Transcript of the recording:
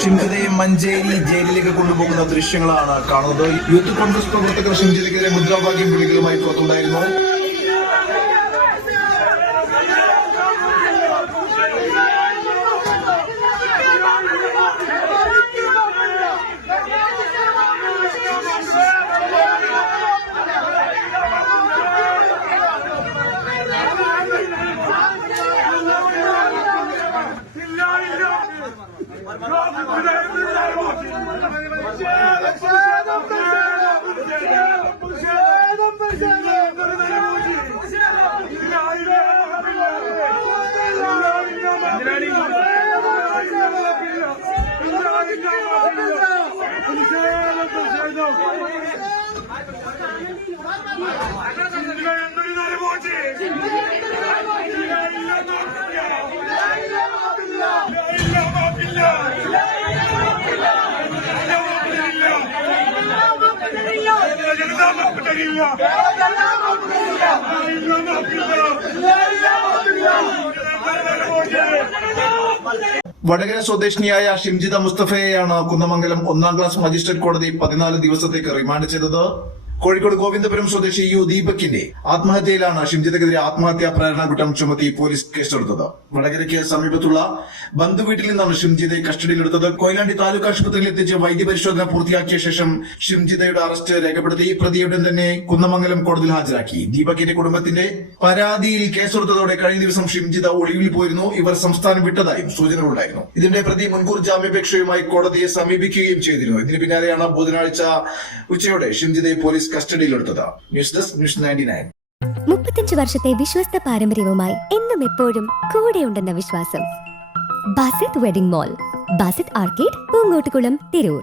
ഷിംജിതയെ മഞ്ചേരി ജയിലിലേക്ക് കൊണ്ടുപോകുന്ന ദൃശ്യങ്ങളാണ് കാണുന്നത്. യൂത്ത് കോൺഗ്രസ് പ്രവർത്തകർ ഷിംജിതയ്ക്കെതിരെ മുദ്രാവാക്യം വിളികളുമായി പുറത്തുണ്ടായിരുന്നു. വടകര സ്വദേശിനിയായ ഷിംജിത മുസ്തഫയെയാണ് കുന്നമംഗലം 1ാം ക്ലാസ് മജിസ്ട്രേറ്റ് കോടതി 14 ദിവസത്തേക്ക് റിമാൻഡ് ചെയ്തത്. കോഴിക്കോട് ഗോവിന്ദപുരം സ്വദേശി യു ദീപകിന്റെ ആത്മഹത്യയിലാണ് ഷിംജിതക്കെതിരെ ആത്മഹത്യാ പ്രേരണ കുറ്റം ചുമത്തി പോലീസ് കേസെടുത്തത്. വടകരയ്ക്ക് സമീപത്തുള്ള ബന്ധുവീട്ടിൽ നിന്നാണ് ഷിംജിതയെ കസ്റ്റഡിയിലെടുത്തത്. കൊയിലാണ്ടി താലൂക്ക് ആശുപത്രിയിൽ എത്തിച്ച് വൈദ്യപരിശോധന പൂർത്തിയാക്കിയ ശേഷം ഷിംജിതയുടെ അറസ്റ്റ് രേഖപ്പെടുത്തി പ്രതിയുടെ തന്നെ കുന്നമംഗലം കോടതിയിൽ ഹാജരാക്കി. ദീപകിന്റെ കുടുംബത്തിന്റെ പരാതിയിൽ കേസെടുത്തതോടെ കഴിഞ്ഞ ദിവസം ഷിംജിത ഒളിവിൽ പോയിരുന്നു. ഇവർ സംസ്ഥാനം വിട്ടതായും സൂചനകളുണ്ടായിരുന്നു. ഇതിന്റെ പ്രതി മുൻകൂർ ജാമ്യാപേക്ഷയുമായി കോടതിയെ സമീപിക്കുകയും ചെയ്തിരുന്നു. ഇതിന് പിന്നാലെയാണ് ബുധനാഴ്ച ഉച്ചയോടെ ഷിംജിതയെ പോലീസ് കസ്റ്റഡിയിലെടുത്തത്. News desk news 99. 35 വർഷത്തെ വിശ്വസ്ത പാരമ്പര്യവുമായി എന്നും എപ്പോഴും കൂടെയുണ്ടെന്ന വിശ്വാസം. Basith wedding mall, Basith arcade, Poonkottukulam, Tirur.